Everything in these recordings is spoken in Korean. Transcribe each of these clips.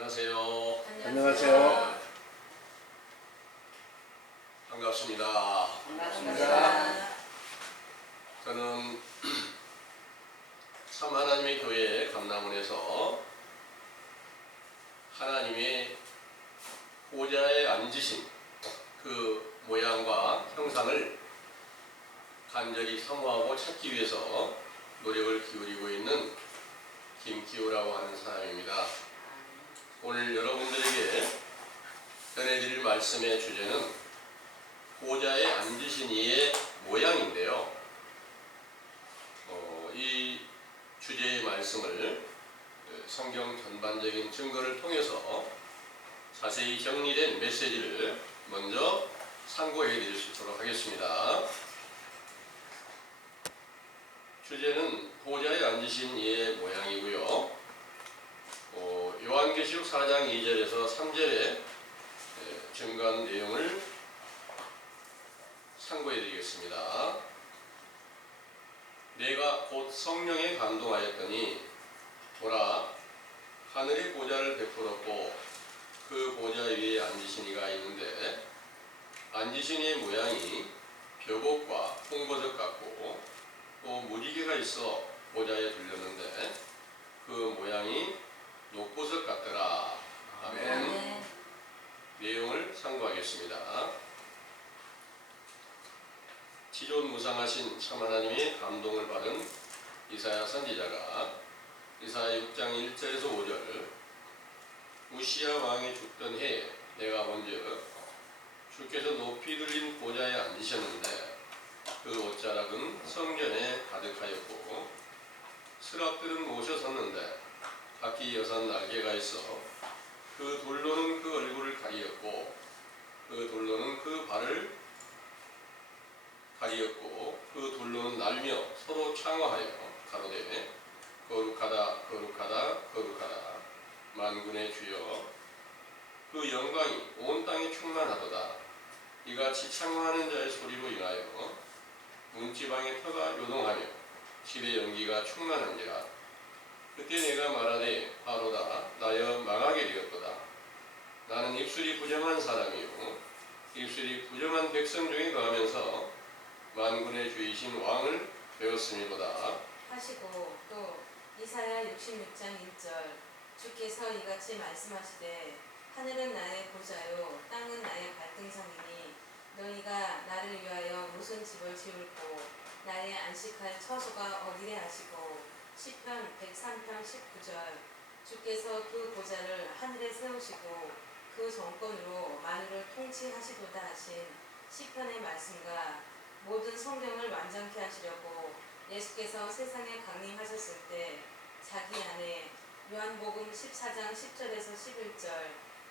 안녕하세요. 안녕하세요. 반갑습니다. 반갑습니다. 저는 참 하나님의 교회 감남원에서 하나님의 보좌에 앉으신 그 모양과 형상을 간절히 사모하고 찾기 위해서 노력을 기울이고 있는 김기호라고 하는 사람입니다. 오늘 여러분들에게 전해드릴 말씀의 주제는 보좌에 앉으신 이의 모양인데요. 이 주제의 말씀을 성경 전반적인 증거를 통해서 자세히 정리된 메시지를 먼저 상고해 드릴 수 있도록 하겠습니다. 주제는 보좌에 앉으신 이의 모양이고요. 요한계시록 4장 2절에서 3절의 증거한 내용을 상고해 드리겠습니다. 내가 곧 성령에 감동하였더니 보라, 하늘의 보좌를 베풀었고 그 보좌 위에 앉으신 이가 있는데 앉으신 이의 모양이 벼복과 홍보석 같고 또 무지개가 있어 보좌에 둘렸는데 그 모양이 녹보석 같더라. 아멘. 내용을 상고하겠습니다. 지존무상하신 참 하나님의 감동을 받은 이사야 선지자가 이사야 6장 1절에서 5절 우시야 왕이 죽던 해에 내가 본즉 주께서 높이 들린 보좌에 앉으셨는데 그 옷자락은 성전에 가득하였고 스랍들은 모셔 섰는데 각기 6 날개가 있어 그 돌로는 그 얼굴을 가리었고 그 돌로는 그 발을 가리었고 그 돌로는 날며 서로 창화하여 가로되 거룩하다 거룩하다 거룩하다 만군의 주여 그 영광이 온 땅에 충만하도다. 이같이 창화하는 자의 소리로 인하여 문지방의 터가 요동하며 실의 연기가 충만한지라. 그때 내가 말하되 바로다 나여 망하게 되었도다. 나는 입술이 부정한 사람이요 입술이 부정한 백성 중에 거하면서 만군의 주이신 왕을 배웠음이로다 하시고 또 이사야 66장 1절 주께서 이같이 말씀하시되 하늘은 나의 보좌요 땅은 나의 발등상이니 너희가 나를 위하여 무슨 집을 지을고 나의 안식할 처소가 어디래 하시고 시편 103편 19절 주께서 그 보좌를 하늘에 세우시고 그 정권으로 만유를 통치하시도다 하신 시편의 말씀과 모든 성경을 완전케 하시려고 예수께서 세상에 강림하셨을 때 자기 안에 요한복음 14장 10절에서 11절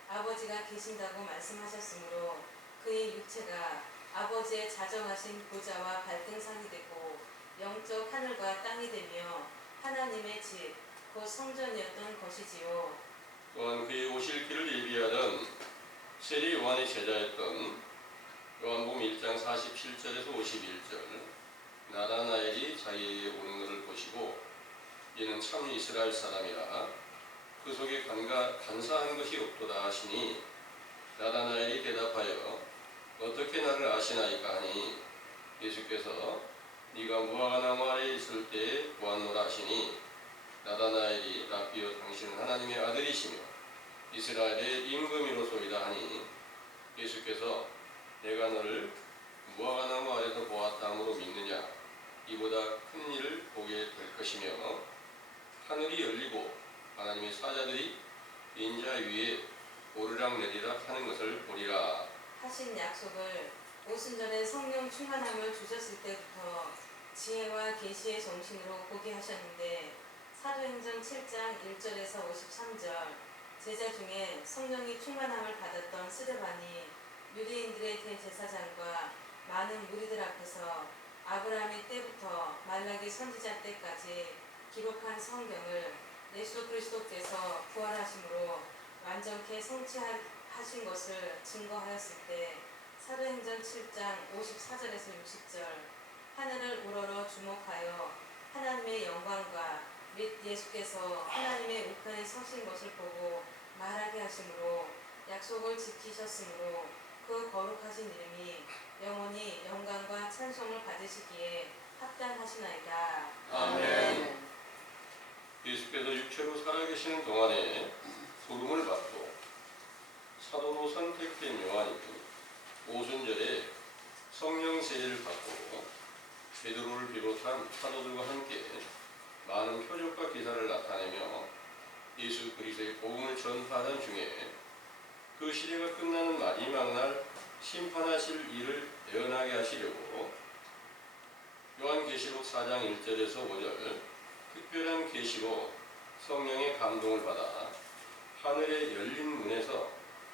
아버지가 계신다고 말씀하셨으므로 그의 육체가 아버지의 자정하신 보좌와 발등상이 되고 영적 하늘과 땅이 되며 하나님의 집 곧 성전이었던 것이지요. 또한 그의 오실 길을 예비하던 세례 요한의 제자였던 요한복음 1장 47절에서 51절 나다나엘이 자기에게 오는 것을 보시고 이는 참 이스라엘 사람이라 그 속에 간사한 것이 없도다 하시니 나다나엘이 대답하여 어떻게 나를 아시나이까 하니 예수께서 네가 무화과나무 아래에 있을 때에 보았노라 하시니 나다나엘이 라비여 당신은 하나님의 아들이시며 이스라엘의 임금이로소이다 하니 예수께서 내가 너를 무화과나무 아래서 보았다 함으로 믿느냐 이보다 큰 일을 보게 될 것이며 하늘이 열리고 하나님의 사자들이 인자 위에 오르락 내리락 하는 것을 보리라 하신 약속을 오순절에 성령 충만함을 주셨을 때부터 지혜와 계시의 정신으로 보게 하셨는데 사도행전 7장 1절에서 53절 제자 중에 성령이 충만함을 받았던 스데반이 유대인들의 대제사장과 많은 무리들 앞에서 아브라함의 때부터 말라기 선지자 때까지 기록한 성경을 예수 그리스도께서 부활하심으로 완전케 성취하신 것을 증거하였을 때 사도행전 7장 54절에서 60절 하늘을 우러러 주목하여 하나님의 영광과 및 예수께서 하나님의 우편에 서신 것을 보고 말하게 하심으로 약속을 지키셨으므로 그 거룩하신 이름이 영원히 영광과 찬송을 받으시기에 합당하시나이다. 아멘. 예수께서 육체로 살아계시는 동안에 부름을 받고 사도로 선택된 요한이 오순절에 성령 세례를 받고 베드로를 비롯한 사도들과 함께 많은 표적과 기사를 나타내며 예수 그리스도의 복음을 전파하던 중에 그 시대가 끝나는 마지막 날 심판하실 일을 예언하게 하시려고 요한계시록 4장 1절에서 5절 특별한 계시로 성령의 감동을 받아 하늘의 열린 문에서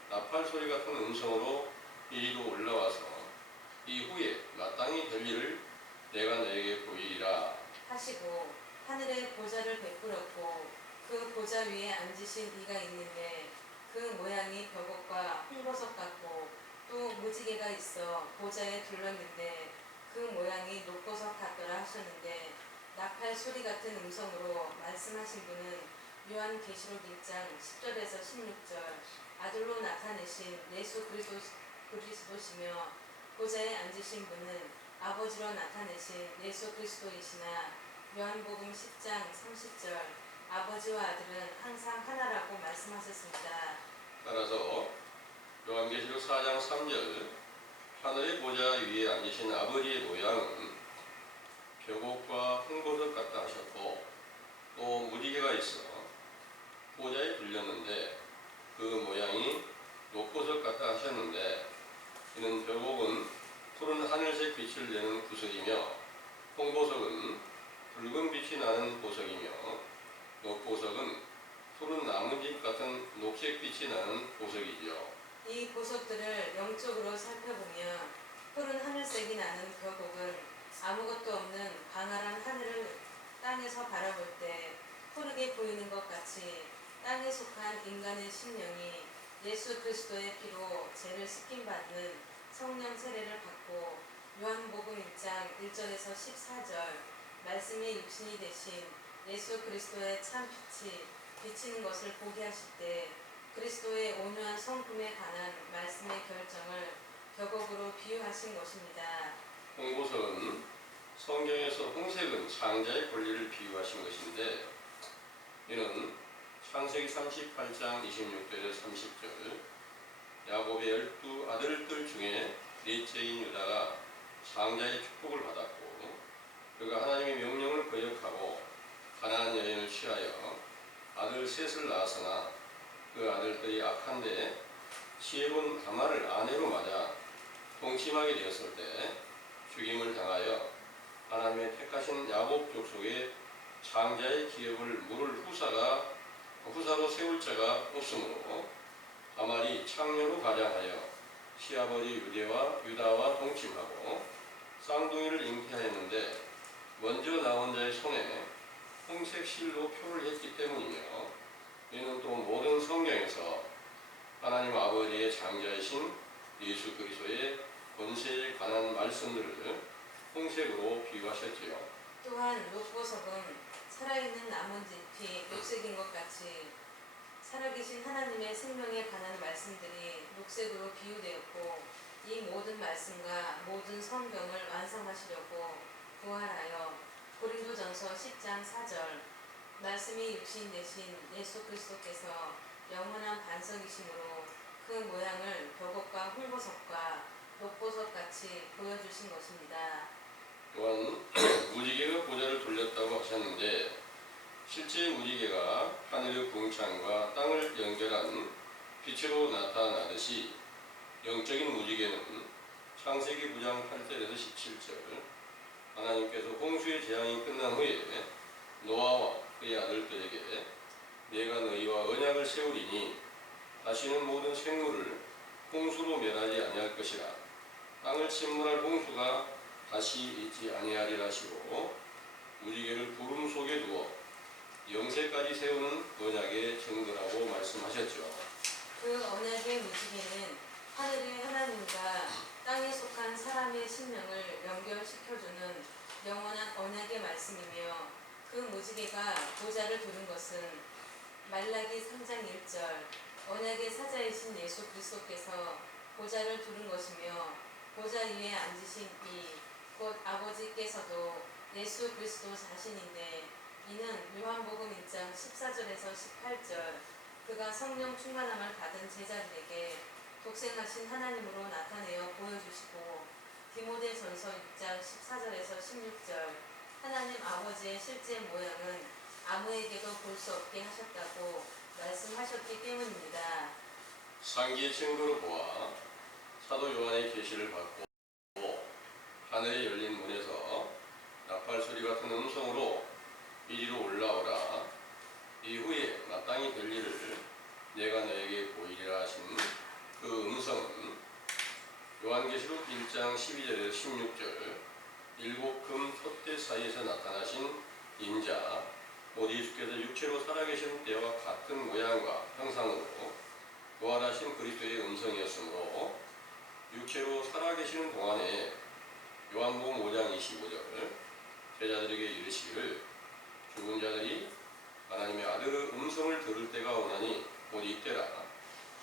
나팔 소리 같은 음성으로 이리로 올라와서 이후에 마땅히 될 일을 내가 너에게 보이리라 하시고 하늘에 보좌를 베풀었고 그 보좌 위에 앉으신 이가 있는데 그 모양이 벽옥과 홍보석 같고 또 무지개가 있어 보좌에 둘렀는데 그 모양이 녹보석 같더라 하셨는데 나팔 소리 같은 음성으로 말씀하신 분은 요한계시록 1장 10절에서 16절 아들로 나타내신 예수 그리스도시며 보좌에 앉으신 분은 아버지로 나타내신 예수 그리스도이시나 요한복음 10장 30절 아버지와 아들은 항상 하나라고 말씀하셨습니다. 따라서 요한계시록 4장 3절 하늘의 보좌 위에 앉으신 아버지의 모양은 벽옥과 홍보석 같다 하셨고 또 무지개가 있어 보좌에 둘렸는데 그 모양이 녹보석 같다 하셨는데 이는 벽옥은 푸른 하늘색 빛을 내는 구석이며 홍보석은 붉은 빛이 나는 보석이며 녹보석은 푸른 나뭇잎 같은 녹색 빛이 나는 보석이지요. 이 보석들을 영적으로 살펴보면 푸른 하늘색이 나는 벽옥은 아무것도 없는 광활한 하늘을 땅에서 바라볼 때 푸르게 보이는 것 같이 땅에 속한 인간의 심령이 예수 그리스도의 피로 죄를 씻김받는 성령 세례를 받고 요한복음 1장 1절에서 14절 말씀의 육신이 되신 예수 그리스도의 참 빛이 비치는 것을 보게 하실 때 그리스도의 온유한 성품에 관한 말씀의 결정을 벽옥으로 비유하신 것입니다. 홍보석은 성경에서 홍색은 장자의 권리를 비유하신 것인데 이는 창세기 38장 26절에서 30절 야곱의 12 아들들 중에 넷째인 유다가 장자의 축복을 받았고 그가 하나님의 명령을 거역하고 가나안 여인을 취하여 아들 셋을 낳았으나 그 아들들이 악한데 지혜로운 다말을 아내로 맞아 동침하게 되었을 때 죽임을 당하여 하나님의 택하신 야곱 족속의 장자의 기업을 물을 후사로 세울 자가 없으므로 다말이 창녀로 가장하여 시아버지 유다와 동침하고 쌍둥이를 잉태하였는데 먼저 나온 자의 손에 홍색 실로 표를 했기 때문이며 이는 또 모든 성경에서 하나님 아버지의 장자이신 예수 그리스도의 권세에 관한 말씀들을 홍색으로 비유하셨지요. 또한 녹보석은 살아있는 나뭇잎이 녹색인 것 같이 살아계신 하나님의 생명에 관한 말씀들이 녹색으로 비유되었고 이 모든 말씀과 모든 성경을 완성하시려고 부활하여 고린도전서 10장 4절 말씀이 육신 되신 예수 그리스도께서 영원한 반석이심으로 그 모양을 벽옥과 홍보석과 녹보석 같이 보여주신 것입니다. 또한 무지개가 보좌를 돌렸다고 하셨는데 실제 무지개가 하늘의 궁창과 땅을 연결한 빛으로 나타나듯이 영적인 무지개는 창세기 9장 8절에서 17절 하나님께서 홍수의 재앙이 끝난 후에 노아와 그의 아들들에게 내가 너희와 언약을 세우리니 다시는 모든 생물을 홍수로 멸하지 아니할 것이라 땅을 침몰할 홍수가 다시 있지 아니하리라 하시고 무지개를 구름 속에 두어 영세까지 세우는 언약의 증거라고 말씀하셨죠. 그 언약의 무지개는 하늘의 하나님과 땅에 속한 사람의 심령을 연결시켜주는 영원한 언약의 말씀이며 그 무지개가 보좌를 두른 것은 말라기 3장 1절 언약의 사자이신 예수 그리스도께서 보좌를 두른 것이며 보좌 위에 앉으신 이 곧 아버지께서도 예수 그리스도 자신인데 이는 요한복음 1장 14절에서 18절 그가 성령 충만함을 받은 제자들에게 독생하신 하나님으로 나타내어 보여주시고 디모데전서 6장 14절에서 16절 하나님 아버지의 실제 모양은 아무에게도 볼 수 없게 하셨다고 말씀하셨기 때문입니다. 상기의 증거로 보아 사도 요한의 계시를 받고 하늘에 열린 문에서 나팔 소리 같은 음성으로 이리로 올라오라. 이후에 마땅히 될 일을 내가 너에게 보이리라 하신 그 음성은 요한계시록 1장 12절에서 16절 일곱 금 톳대 사이에서 나타나신 인자 곧 예수께서 육체로 살아계신 때와 같은 모양과 형상으로 부활하신 그리스도의 음성이었으므로 육체로 살아계시는 동안에 요한복음 5장 25절 제자들에게 이르시기를 죽은 자들이 하나님의 아들의 음성을 들을 때가 오나니 곧 이때라.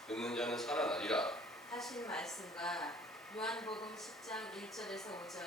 듣는 자는 살아나리라 하신 말씀과 요한복음 10장 1절에서 5절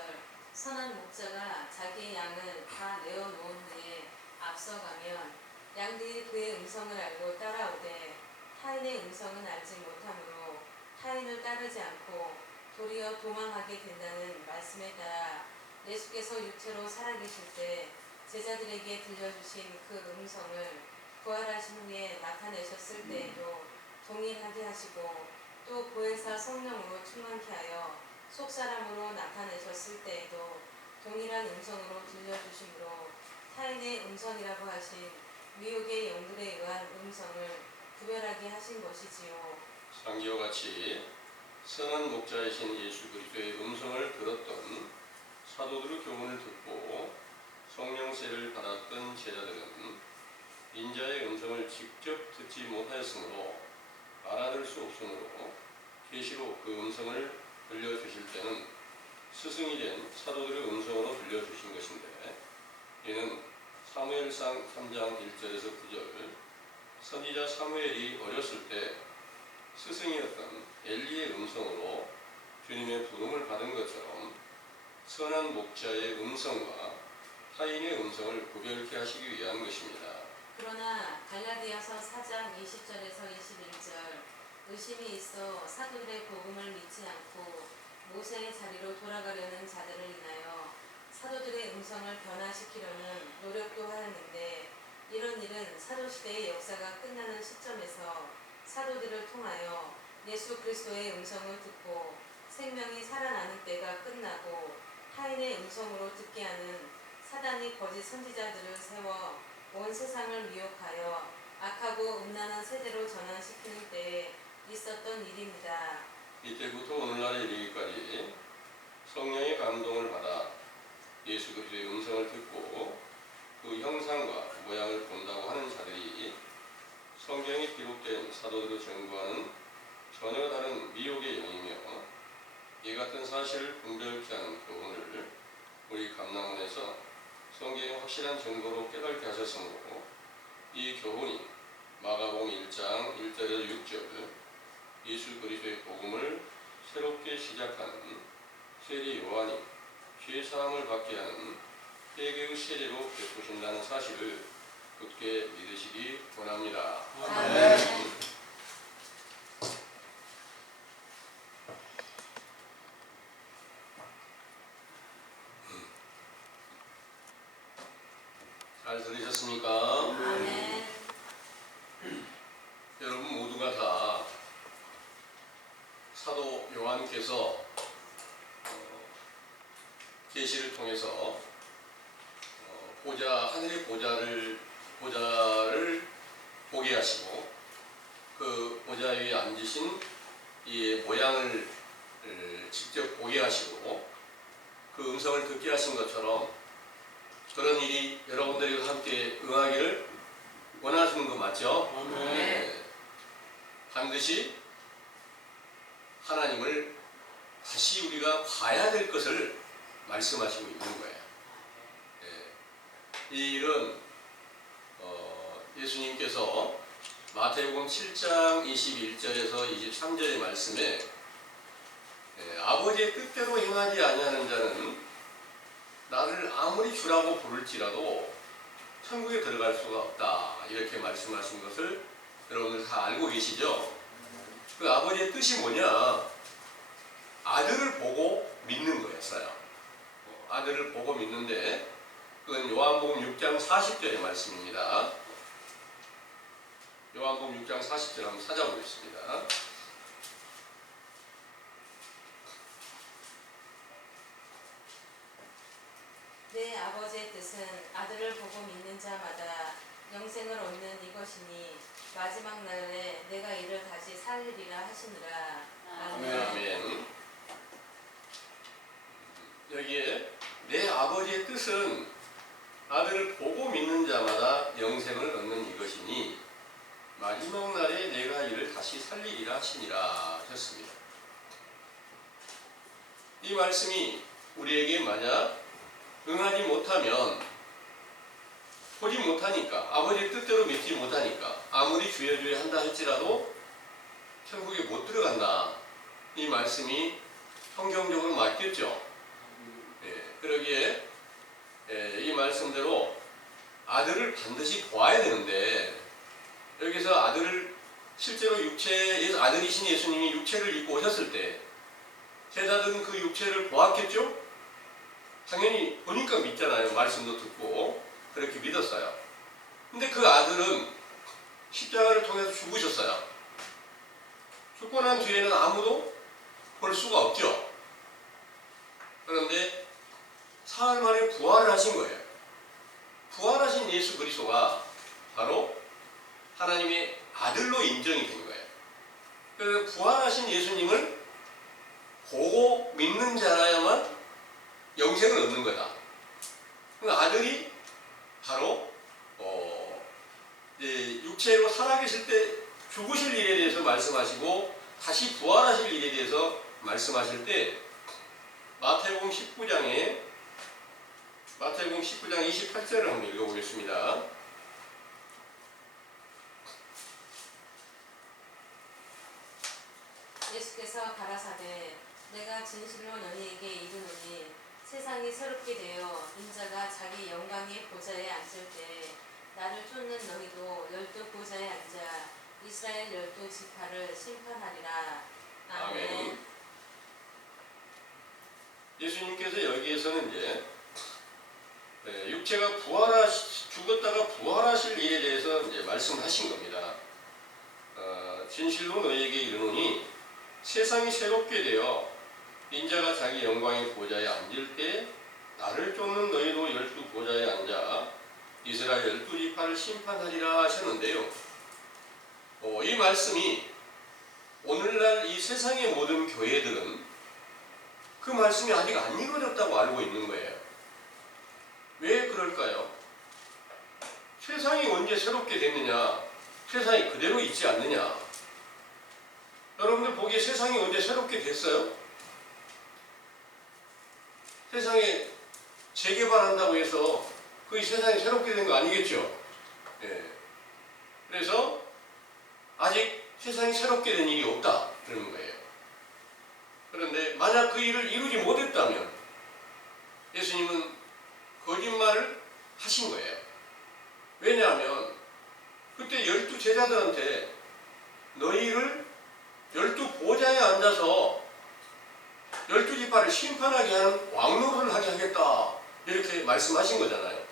선한 목자가 자기의 양을 다 내어놓은 후에 앞서가면 양들이 그의 음성을 알고 따라오되 타인의 음성은 알지 못하므로 타인을 따르지 않고 도리어 도망하게 된다는 말씀에 따라 예수께서 육체로 살아계실 때 제자들에게 들려주신 그 음성을 부활하신 후에 나타내셨을 때에도 동일하게 하시고 또 보혜사 성령으로 충만케 하여 속사람으로 나타내셨을 때에도 동일한 음성으로 들려주심으로 타인의 음성이라고 하신 미혹의 영들에 의한 음성을 구별하게 하신 것이지요. 상기와 같이 선한 목자이신 예수 그리스도의 음성을 들었던 사도들의 교훈을 듣고 성령세를 받았던 제자들은 인자의 음성을 직접 듣지 못하였으므로 알아들 수 없으므로 계시로 그 음성을 들려주실 때는 스승이 된 사도들의 음성으로 들려주신 것인데 이는 사무엘상 3장 1절에서 9절 선지자 사무엘이 어렸을 때 스승이었던 엘리의 음성으로 주님의 부름을 받은 것처럼 선한 목자의 음성과 타인의 음성을 구별케 하시기 위한 것입니다. 그러나 갈라디아서 4장 20절에서 21절 의심이 있어 사도들의 복음을 믿지 않고 모세의 자리로 돌아가려는 자들을 인하여 사도들의 음성을 변화시키려는 노력도 하였는데 이런 일은 사도시대의 역사가 끝나는 시점에서 사도들을 통하여 예수 그리스도의 음성을 듣고 생명이 살아나는 때가 끝나고 타인의 음성으로 듣게 하는 사단이 거짓 선지자들을 세워 온 세상을 미혹하여 악하고 음란한 세대로 전환시키는 때에 있었던 일입니다. 이때부터 오늘날에 이르기까지 성령의 감동을 받아 예수 그리스도의 음성을 듣고 그 형상과 모양을 본다고 하는 자들이 성경에 기록된 사도들을 전구하는 전혀 다른 미혹의 영이며 이 같은 사실을 분별케 하는 교훈을 우리 감람원에서 성경의 확실한 증거로 깨닫게 하셨으므로 이 교훈이 마가복음 1장 1절에서 6절 예수 그리스도의 복음을 새롭게 시작하는 세리 요한이 죄사함을 받게 하는 회개의 세례로 베푸신다는 사실을 굳게 믿으시기 원합니다. 아멘. 잘 들으셨습니까? 아멘. 여러분 모두가 다 사도 요한께서 계시를 통해서 하늘의 보좌를 보게 하시고 그 보좌 위에 앉으신 이 모양을 직접 보게 하시고 그 음성을 듣게 하신 것처럼 그런 일이 여러분들과 함께 응하기를 원하시는 거 맞죠? 아멘. 네. 반드시 하나님을 다시 우리가 봐야 될 것을 말씀하시고 있는 거예요. 네. 이 일은 예수님께서 마태복음 7장 21절에서 23절의 말씀에 아버지의 뜻대로 행하지 아니하는 자는 나를 아무리 주라고 부를지라도 천국에 들어갈 수가 없다. 이렇게 말씀하신 것을 여러분들 다 알고 계시죠? 그 아버지의 뜻이 뭐냐? 아들을 보고 믿는 거였어요. 아들을 보고 믿는데 그건 요한복음 6장 40절의 말씀입니다. 요한복음 6장 40절 한번 찾아보겠습니다. 내 아버지의 뜻은 아들을 보고 믿는 자마다 영생을 얻는 이것이니 마지막 날에 내가 이를 다시 살리리라 하시니라. 아멘. 아멘. 여기에 내 아버지의 뜻은 아들을 보고 믿는 자마다 영생을 얻는 이것이니 마지막 날에 내가 이를 다시 살리리라 하시니라 하셨습니다. 이 말씀이 우리에게 만약 응하지 못하면, 보지 못하니까, 아버지의 뜻대로 믿지 못하니까 아무리 주여 한다 할지라도 천국에 못 들어간다. 이 말씀이 성경적으로 맞겠죠. 그러기에 이 말씀대로 아들을 반드시 보아야 되는데, 여기서 아들을 실제로 육체에서 아들이신 예수님이 육체를 입고 오셨을 때 제자들은 그 육체를 보았겠죠? 당연히 보니까 믿잖아요. 말씀도 듣고 그렇게 믿었어요. 근데 그 아들은 십자가를 통해서 죽으셨어요. 죽고 난 뒤에는 아무도 볼 수가 없죠. 그런데 사흘 만에 부활을 하신 거예요. 부활하신 예수 그리스도가 바로 하나님의 아들로 인정이 된 거예요. 그 부활하신 예수님을 보고 믿는 자라야만 영생을 얻는 거다. 그 아들이 바로 육체로 살아계실 때 죽으실 일에 대해서 말씀하시고 다시 부활하실 일에 대해서 말씀하실 때 마태복음 19장 28절을 한번 읽어보겠습니다. 예수께서 가라사대 내가 진실로 너희에게 이르노니 세상이 새롭게 되어 인자가 자기 영광의 보좌에 앉을 때 나를 쫓는 너희도 12 보좌에 앉아 이스라엘 12 지파를 심판하리라. 아멘. 예수님께서 여기에서는 이제 육체가 죽었다가 부활하실 일에 대해서 이제 말씀하신 겁니다. 진실로 너희에게 이르노니 세상이 새롭게 되어 인자가 자기 영광의 보좌에 앉을 때 나를 쫓는 너희도 12 보좌에 앉아 이스라엘 12지파를 심판하리라 하셨는데요. 이 말씀이 오늘날 이 세상의 모든 교회들은 그 말씀이 아직 안 이루어졌다고 알고 있는 거예요. 왜 그럴까요? 세상이 언제 새롭게 됐느냐? 세상이 그대로 있지 않느냐? 여러분들 보기에 세상이 언제 새롭게 됐어요? 세상에 재개발한다고 해서 그 세상이 새롭게 된 거 아니겠죠? 그래서 아직 세상이 새롭게 된 일이 없다 그러는 거예요. 그런데 만약 그 일을 이루지 못했다면 예수님은 거짓말을 하신 거예요. 왜냐하면 그때 12 제자들한테 너희를 12 보좌에 앉아서 12지파를 심판하게 하는 왕노릇을 하게 하겠다 이렇게 말씀하신 거잖아요.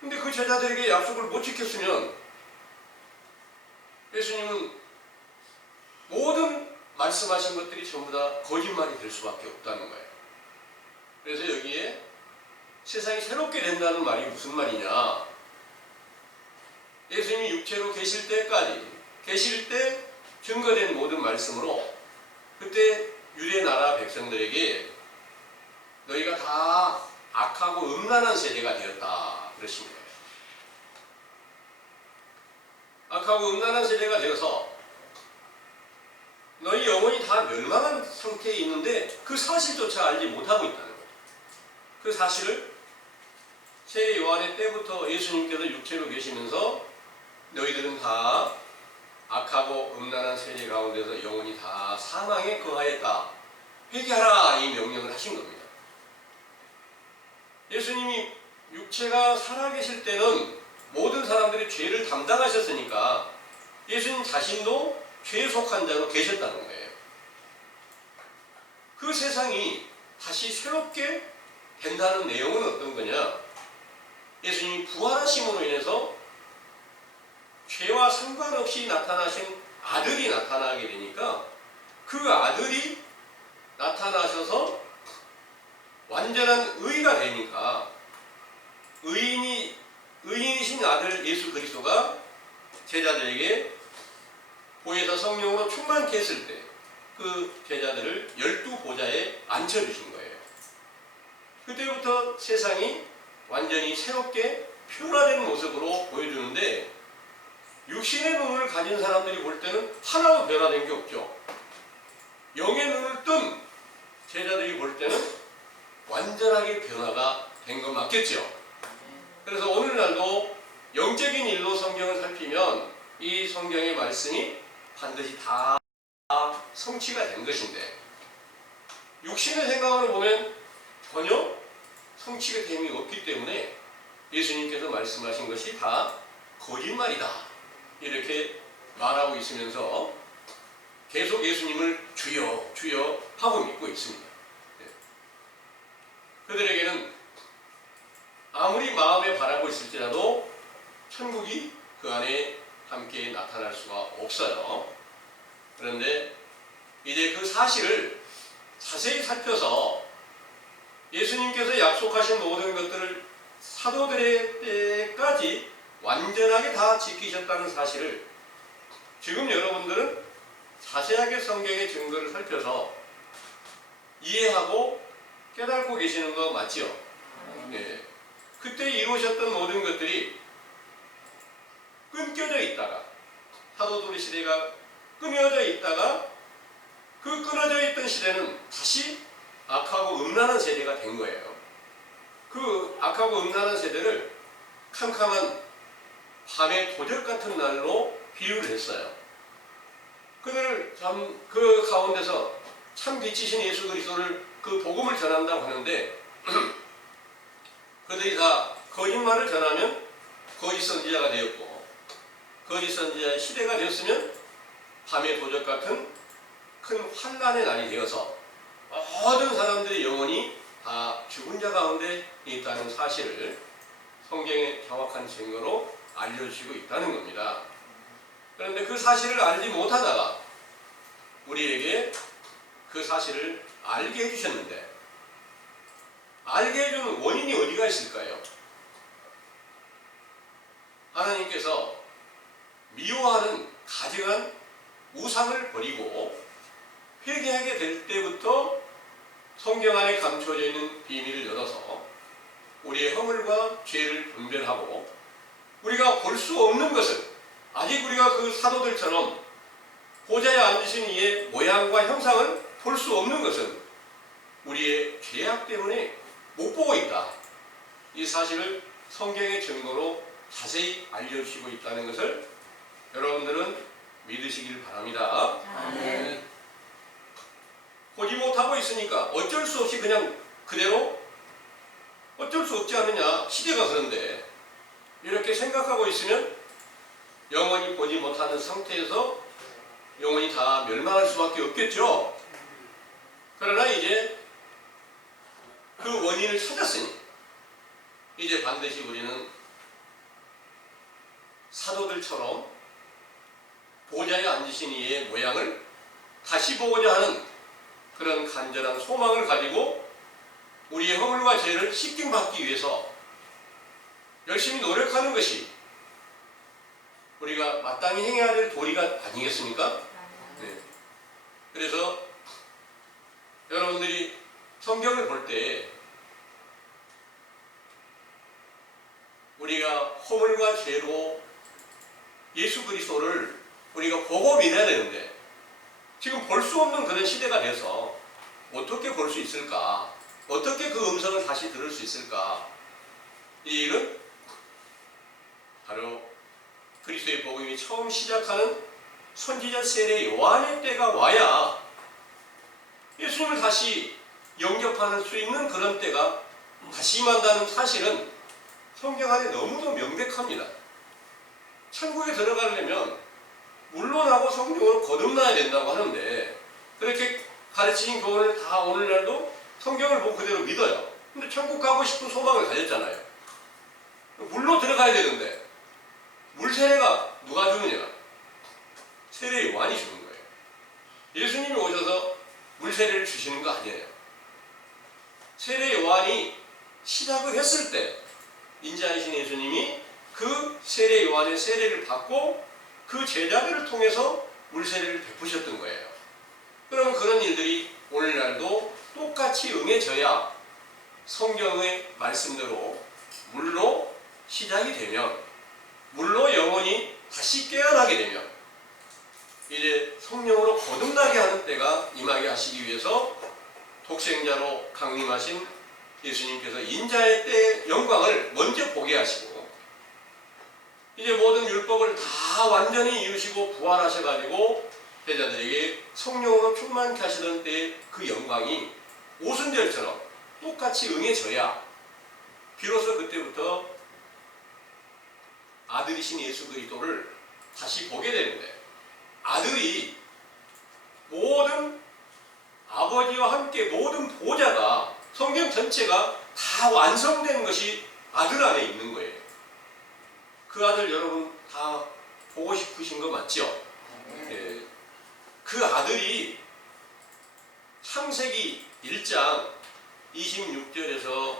근데 그 제자들에게 약속을 못 지켰으면 예수님은 모든 말씀하신 것들이 전부 다 거짓말이 될 수밖에 없다는 거예요. 그래서 여기에 세상이 새롭게 된다는 말이 무슨 말이냐? 예수님이 육체로 계실 때 증거된 모든 말씀으로 그때 유대 나라 백성들에게 너희가 다 악하고 음란한 세대가 되었다 그러신 거예요. 악하고 음란한 세대가 되어서 너희 영혼이 다 멸망한 상태에 있는데 그 사실조차 알지 못하고 있다는 거예요. 그 사실을 새 요한의 때부터 예수님께서 육체로 계시면서 너희들은 다 악하고 음란한 세대 가운데서 영혼이 다 사망에 거하였다. 회개하라 이 명령을 하신 겁니다. 예수님이 육체가 살아계실 때는 모든 사람들이 죄를 담당하셨으니까 예수님 자신도 죄에 속한 자로 계셨다는 거예요. 그 세상이 다시 새롭게 된다는 내용은 어떤 거냐? 예수님이 부활하심으로 인해서 죄와 상관없이 나타나신 아들이 나타나게 되니까 그 아들이 나타나셔서 완전한 의가 되니까 의인이신 아들 예수 그리스도가 제자들에게 보혜사 성령으로 충만케 했을 때 그 제자들을 12보좌에 앉혀주신 거예요. 그때부터 세상이 완전히 새롭게 변화된 모습으로 보여주는데 육신의 눈을 가진 사람들이 볼 때는 하나도 변화된 게 없죠. 영의 눈을 뜬 제자들이 볼 때는 완전하게 변화가 된 건 맞겠죠. 그래서 오늘날도 영적인 일로 성경을 살피면 이 성경의 말씀이 반드시 다 성취가 된 것인데 육신의 생각으로 보면 전혀 성취가 됨이 없기 때문에 예수님께서 말씀하신 것이 다 거짓말이다 이렇게 말하고 있으면서 계속 예수님을 주여 주여 하고 믿고 있습니다. 그들에게는 아무리 마음에 바라고 있을지라도 천국이 그 안에 함께 나타날 수가 없어요. 그런데 이제 그 사실을 자세히 살펴서 예수님께서 약속하신 모든 것들을 사도들의 때까지 완전하게 다 지키셨다는 사실을 지금 여러분들은 자세하게 성경의 증거를 살펴서 이해하고 깨닫고 계시는 거 맞죠? 네. 그때 이루셨던 모든 것들이 끊겨져 있다가 사도들의 시대가 끊어져 있다가 그 끊어져 있던 시대는 다시 악하고 음란한 세대가 된 거예요. 그 악하고 음란한 세대를 캄캄한 밤의 도적 같은 날로 비유를 했어요. 그들을 참 그 가운데서 참 빛이신 예수 그리스도를 그 복음을 전한다고 하는데 그들이 다 거짓말을 전하면 거짓 선지자가 되었고 거짓 선지자의 시대가 되었으면 밤의 도적 같은 큰 환난의 날이 되어서 모든 사람들의 영혼이 다 죽은 자 가운데 있다는 사실을 성경의 정확한 증거로 알려주시고 있다는 겁니다. 그런데 그 사실을 알지 못하다가 우리에게 그 사실을 알게 해주셨는데 알게 해주는 원인이 어디가 있을까요? 하나님께서 미워하는 가증한 우상을 버리고 회개하게 될 때부터 성경 안에 감춰져 있는 비밀을 열어서 우리의 허물과 죄를 분별하고 우리가 볼 수 없는 것을 아직 우리가 그 사도들처럼 보좌에 앉으신 이의 모양과 형상을 볼 수 없는 것은 우리의 죄악 때문에 못 보고 있다. 이 사실을 성경의 증거로 자세히 알려주시고 있다는 것을 여러분들은 믿으시길 바랍니다. 아멘. 보지 못하고 있으니까 어쩔 수 없이 그냥 그대로 어쩔 수 없지 않느냐 시대가 그런데 이렇게 생각하고 있으면 영원히 보지 못하는 상태에서 영원히 다 멸망할 수밖에 없겠죠. 그러나 이제 그 원인을 찾았으니 이제 반드시 우리는 사도들처럼 보좌에 앉으신 이의 모양을 다시 보고자 하는 그런 간절한 소망을 가지고 우리의 허물과 죄를 씻김받기 위해서 열심히 노력하는 것이 우리가 마땅히 행해야 될 도리가 아니겠습니까? 네. 그래서 여러분들이 성경을 볼 때 우리가 허물과 죄로 예수 그리스도를 우리가 보고 믿어야 되는데 지금 볼 수 없는 그런 시대가 돼서 어떻게 볼 수 있을까? 어떻게 그 음성을 다시 들을 수 있을까? 이 일은 바로 그리스도의 복음이 처음 시작하는 선지자 세례 요한의 때가 와야 예수를 다시 영접할 수 있는 그런 때가 다시 임한다는 사실은 성경 안에 너무도 명백합니다. 천국에 들어가려면 물론하고 성경으로 거듭나야 된다고 하는데 그렇게 가르치신 교훈을 다 오늘날도 성경을 보고 그대로 믿어요. 근데 천국 가고 싶은 소망을 가졌잖아요. 물로 들어가야 되는데 물 세례가 누가 주느냐? 세례 요한이 주는 거예요. 예수님이 오셔서 물 세례를 주시는 거 아니에요. 세례 요한이 시작을 했을 때 인자이신 예수님이 그 세례 요한의 세례를 받고 그 제자들을 통해서 물 세례를 베푸셨던 거예요. 그러면 그런 일들이 오늘날도 똑같이 응해져야 성경의 말씀대로 물로 시작이 되면 물로 영혼이 다시 깨어나게 되면 이제 성령으로 거듭나게 하는 때가 임하게 하시기 위해서 독생자로 강림하신 예수님께서 인자의 때의 영광을 먼저 보게 하시고 이제 모든 율법을 다 완전히 이루시고 부활하셔가지고 제자들에게 성령으로 충만케 하시던 때의 그 영광이 오순절처럼 똑같이 응해져야 비로소 그때부터 아들이신 예수 그리스도를 다시 보게 되는데 아들이 모든 아버지와 함께 모든 보좌가 성경 전체가 다 완성된 것이 아들 안에 있는 거예요. 그 아들 여러분 다 보고 싶으신 거 맞죠? 네. 그 아들이 창세기 1장 26절에서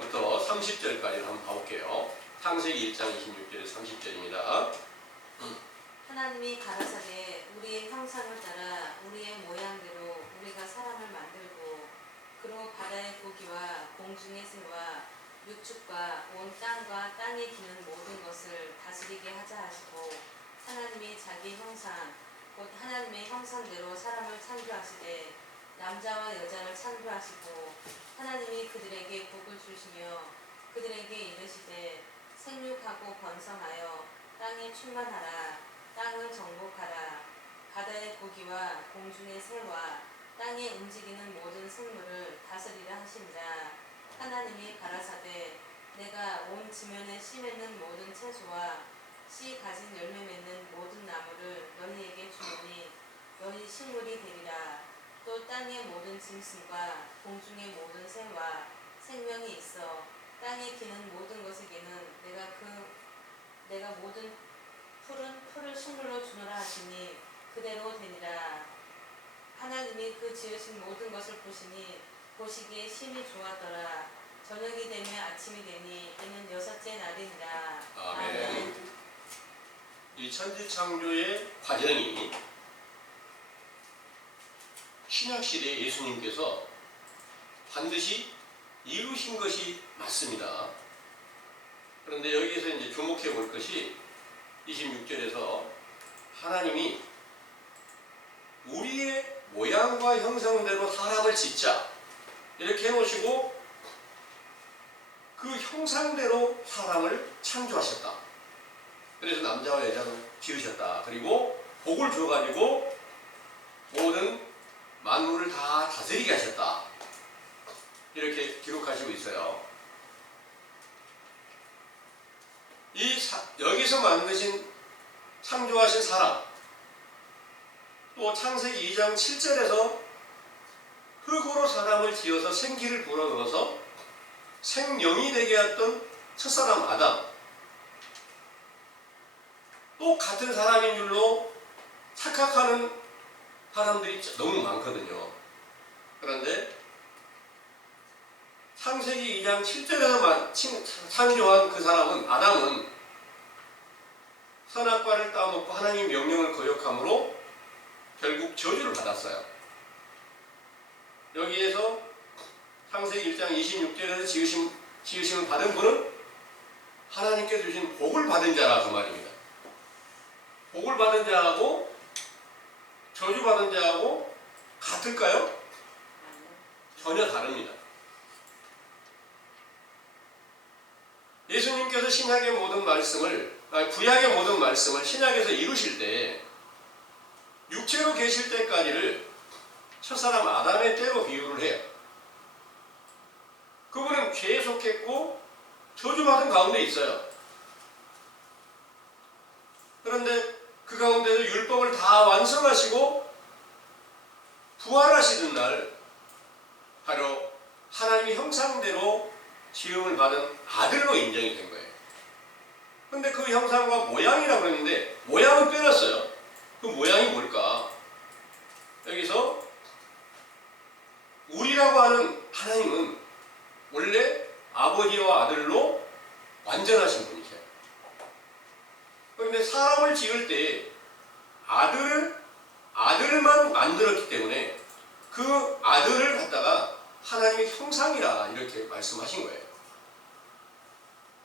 부터 30절까지 한번 봐볼게요. 창세기 1장 26절에서 30절입니다. 하나님이 가라사대 우리의 형상을 따라 우리의 모양대로 우리가 사람을 만들고 그로 바다의 고기와 공중의 새와 육축과 온 땅과 땅에 기는 모든 것을 다스리게 하자 하시고 하나님이 자기 형상 곧 하나님의 형상대로 사람을 창조하시되 남자와 여자를 창조하시고 하나님이 그들에게 복을 주시며 그들에게 이르시되 생육하고 번성하여 땅에 충만하라 땅을 정복하라 바다의 고기와 공중의 새와 땅에 움직이는 모든 생물을 다스리라 하신다. 하나님이 가라사대 내가 온 지면에 씨 맺는 모든 채소와 씨 가진 열매 맺는 모든 나무를 너희에게 주노니 너희 식물이 되리라. 또 땅의 모든 짐승과 공중의 모든 새와 생명이 있어 땅에 기는 모든 것에게는 내가 모든 풀을 식물로 주노라 하시니 그대로 되니라. 하나님이 그 지으신 모든 것을 보시니 보시기에 심히 좋았더라. 저녁이 되면 아침이 되니 이는 여섯째 날이니라. 아멘. 이 천지창조의 과정이 신약시대에 예수님께서 반드시 이루신 것이 맞습니다. 그런데 여기에서 이제 주목해 볼 것이 26절에서 하나님이 우리의 모양과 형상대로 사람을 짓자 이렇게 해놓으시고 그 형상대로 사람을 창조하셨다. 그래서 남자와 여자를 지으셨다. 그리고 복을 줘가지고 모든 만물을 다 다스리게 하셨다. 이렇게 기록하시고 있어요. 여기서 만드신 창조하신 사람 또 창세기 2장 7절에서 흙으로 사람을 지어서 생기를 불어넣어서 생명이 되게 했던 첫사람 아담 또 같은 사람인 줄로 착각하는 사람들이 너무 많거든요. 그런데 창세기 2장 7절에서 창조한 그 사람은 아담은 선악과를 따먹고 하나님 명령을 거역함으로 결국 저주를 받았어요. 여기에서 창세기 1장 26절에서 지으심을 받은 분은 하나님께 주신 복을 받은 자라 그 말입니다. 복을 받은 자하고 저주 받은 자하고 같을까요? 전혀 다릅니다. 예수님께서 신약의 모든 말씀을 구약의 모든 말씀을 신약에서 이루실 때 육체로 계실 때까지를 첫사람 아담의 때로 비유를 해요. 그분은 죄에 속했고 저주받은 가운데 있어요. 그런데 그 가운데서 율법을 다 완성하시고 부활하시는 날 바로 하나님의 형상대로 지음을 받은 아들로 인정이 된 거예요. 그런데 그 형상과 모양이라고 그랬는데 모양은 빼놨어요. 그 모양이 뭘까? 여기서 우리라고 하는 하나님은 원래 아버지와 아들로 완전하신 분이세요. 그런데 사람을 지을 때 아들만 만들었기 때문에 그 아들을 갖다가 하나님의 형상이라 이렇게 말씀하신 거예요.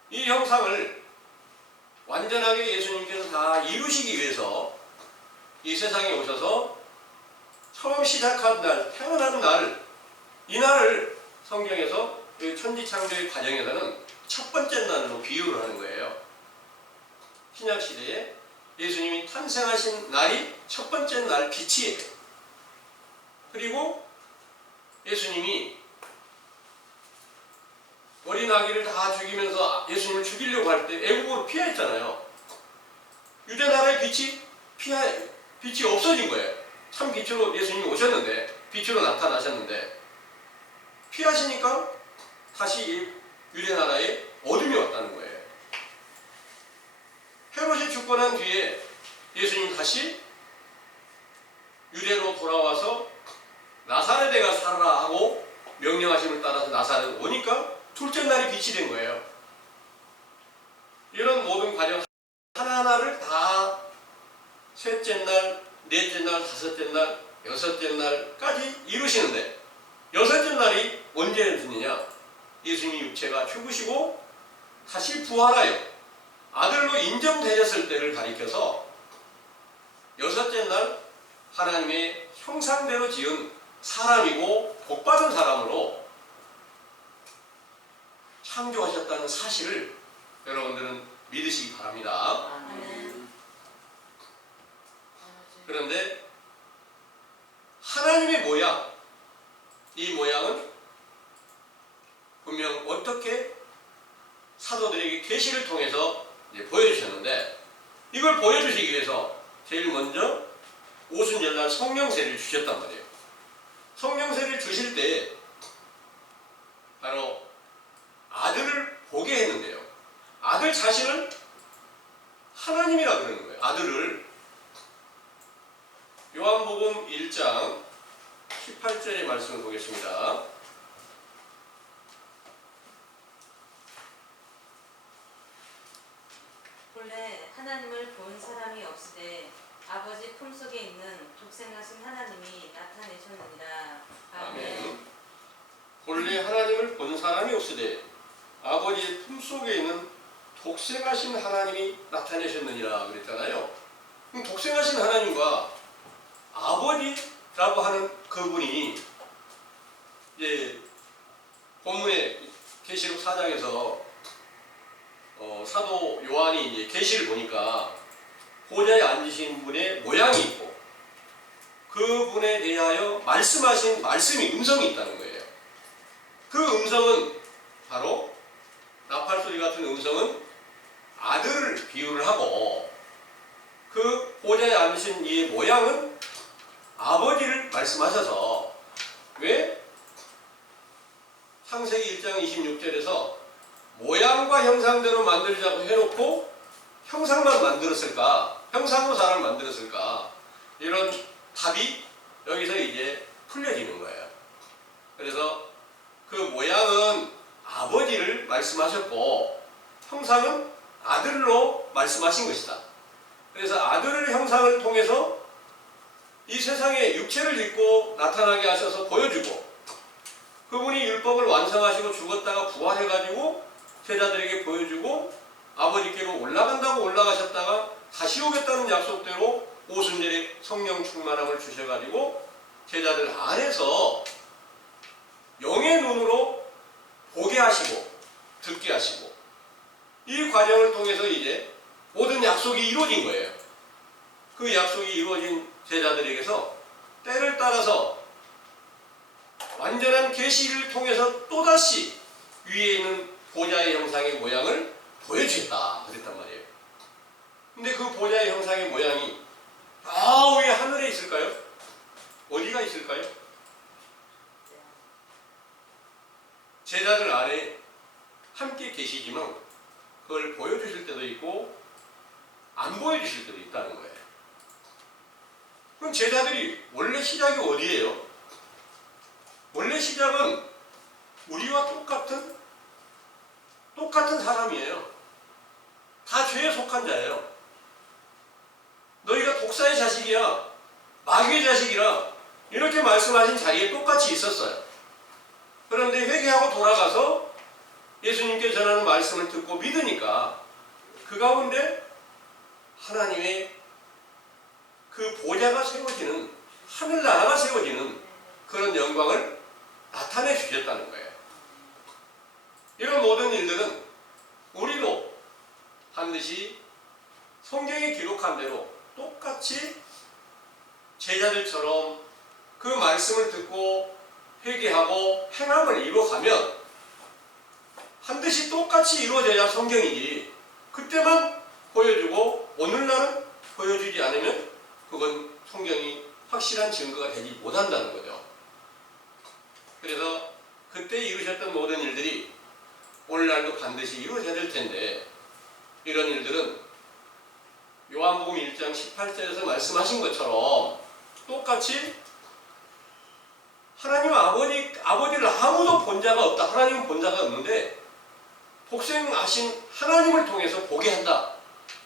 이 형상을 완전하게 예수님께서 다 이루시기 위해서 이 세상에 오셔서 처음 시작한 날, 태어나는 날, 이 날을 성경에서 천지창조의 과정에서는 첫 번째 날로 비유를 하는 거예요. 신약시대에 예수님이 탄생하신 날이 첫 번째 날 빛이에요. 그리고 예수님이 어린 아기를 다 죽이면서 예수님을 죽이려고 할 때 애국으로 피하였잖아요. 유대 나라의 빛이 없어진 거예요. 참 빛으로 예수님이 오셨는데, 빛으로 나타나셨는데 피하시니까 다시 유대 나라에 어둠이 왔다는 거예요. 헤롯이 죽고 난 뒤에 예수님 다시 유대로 돌아와서 나사렛에 가 살아라 하고 명령하심을 따라서 나사렛 오니까 둘째 날이 빛이 된 거예요. 이런 모든 과정 하나하나를 다 셋째 날, 넷째 날, 다섯째 날, 여섯째 날까지 이루시는데 여섯째 날이 언제 되느냐? 예수님 육체가 죽으시고 다시 부활하여 아들로 인정되셨을 때를 가리켜서 여섯째 날 하나님의 형상대로 지은 사람이고 복받은 사람으로 창조하셨다는 사실을 여러분들은 믿으시기 바랍니다. 아멘. 그런데 하나님의 모양, 이 모양은 분명 어떻게 사도들에게 계시를 통해서 보여주셨는데 이걸 보여주시기 위해서 제일 먼저 오순절날 성령세를 주셨단 말이에요. 성령세를 주실 때 바로 아들을 보게 했는데요. 아들 자신을 하나님이라 그러는 거예요. 아들을 요한복음 1장 18절의 말씀을 보겠습니다. 본래 하나님을 본 사람이 없으되 아버지 품속에 있는 독생하신 하나님이 나타내셨느니라. 아멘. 본래 하나님을 본 사람이 없으되 아버지의 품속에 있는 독생하신 하나님이 나타내셨느니라 그랬잖아요. 그럼 독생하신 하나님과 아버지라고 하는 그분이 이제 본문의 계시록 4장에서 사도 요한이 이제 계시를 보니까 보좌에 앉으신 분의 모양이 있고 그분에 대하여 말씀하신 말씀이 음성이 있다는 거예요. 그 음성은 바로 나팔소리 같은 음성은 아들을 비유를 하고 그 보좌에 앉으신 이의 모양은 아버지를 말씀하셔서 왜 창세기 1장 26절에서 모양과 형상대로 만들자고 해놓고 형상만 만들었을까? 형상으로 사람을 만들었을까? 이런 답이 여기서 이제 풀려지는 거예요. 그래서 그 모양은 아버지를 말씀하셨고 형상은 아들로 말씀하신 것이다. 그래서 아들의 형상을 통해서 이 세상에 육체를 입고 나타나게 하셔서 보여주고 그분이 율법을 완성하시고 죽었다가 부활해가지고 제자들에게 보여주고 아버지께로 올라간다고 올라가셨다가 다시 오겠다는 약속대로 오순절에 성령 충만함을 주셔가지고 제자들 안에서 영의 눈으로 보게 하시고 듣게 하시고 이 과정을 통해서 이제 모든 약속이 이루어진 거예요. 그 약속이 이루어진 제자들에게서 때를 따라서 완전한 계시를 통해서 또다시 위에 있는 보좌의 형상의 모양을 보여주겠다 그랬단 말이에요. 근데 그 보좌의 형상의 모양이 저 위에 하늘에 있을까요? 어디가 있을까요? 제자들 아래 함께 계시지만 그걸 보여주실 때도 있고 안 보여주실 때도 있다는 거예요. 그럼 제자들이 원래 시작이 어디예요? 원래 시작은 우리와 똑같은 사람이에요. 다 죄에 속한 자예요. 너희가 독사의 자식이야, 마귀의 자식이라 이렇게 말씀하신 자리에 똑같이 있었어요. 그런데 회개하고 돌아가서 예수님께 전하는 말씀을 듣고 믿으니까 그 가운데 하나님의 그 보좌가 세워지는, 하늘나라가 세워지는 그런 영광을 나타내 주셨다는 거예요. 이런 모든 일들은 우리도 반드시 성경에 기록한 대로 똑같이 제자들처럼 그 말씀을 듣고 회개하고 행함을 이루어가면 반드시 똑같이 이루어져야 성경이지, 그때만 보여주고 오늘날은 보여주지 않으면 그건 성경이 확실한 증거가 되지 못한다는 거죠. 그래서 그때 이루셨던 모든 일들이 오늘날도 반드시 이루어져야 될 텐데, 이런 일들은 요한복음 1장 18절에서 말씀하신 것처럼 똑같이 하나님 아버지를 아무도 본 자가 없다. 하나님은 본 자가 없는데 복생하신 하나님을 통해서 보게 한다.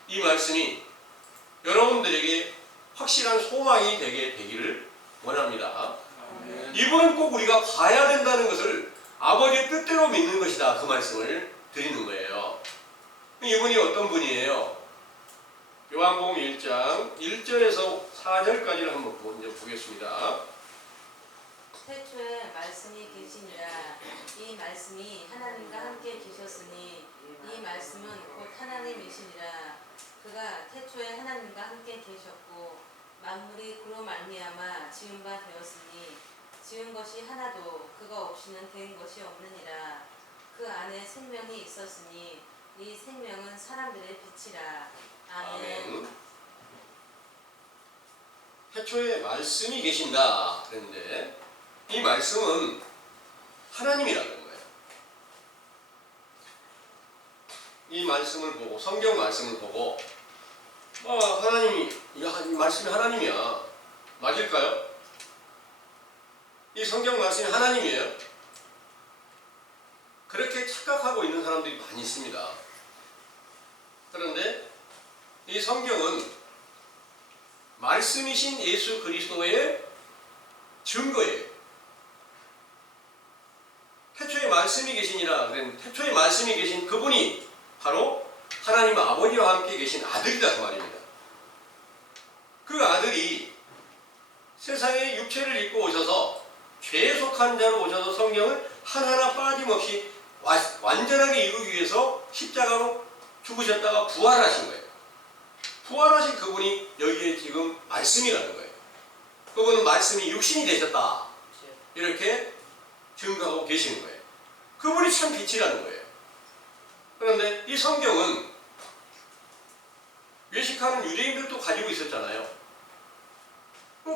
이 말씀이 여러분들에게 확실한 소망이 되게 되기를 원합니다. 이분은 꼭 우리가 봐야 된다는 것을 아버지의 뜻대로 믿는 것이다. 그 말씀을 드리는 거예요. 이분이 어떤 분이에요? 요한복음 1장 1절에서 4절까지를 한번 먼저 보겠습니다. 태초에 말씀이 계시니라. 이 말씀이 하나님과 함께 계셨으니 이 말씀은 곧 하나님이시니라. 그가 태초에 하나님과 함께 계셨고 만물이 그로 말미암아 지은 바 되었으니 지은 것이 하나도 그가 없이는 된 것이 없느니라. 그 안에 생명이 있었으니 이 생명은 사람들의 빛이라. 아멘. 태초에 말씀이 계신다 그랬는데 이 말씀은 하나님이라는 거예요. 이 말씀을 보고, 성경 말씀을 보고 하나님이, 이 말씀이 하나님이야, 맞을까요? 이 성경 말씀이 하나님이에요? 그렇게 착각하고 있는 사람들이 많이 있습니다. 그런데 이 성경은 말씀이신 예수 그리스도의 증거예요. 태초에 말씀이 계시니라. 태초에 말씀이 계신 그분이 바로 하나님 아버지와 함께 계신 아들이다 그 말입니다. 그 아들이 세상에 육체를 입고 오셔서 죄에 속한 자로 오셔서 성경을 하나하나 빠짐없이 완전하게 이루기 위해서 십자가로 죽으셨다가 부활하신 거예요. 부활하신 그분이 여기에 지금 말씀이라는 거예요. 그분은 말씀이 육신이 되셨다, 이렇게 증거하고 계시는 거예요. 그분이 참 빛이라는 거예요. 그런데 이 성경은 외식하는 유대인들도 가지고 있었잖아요.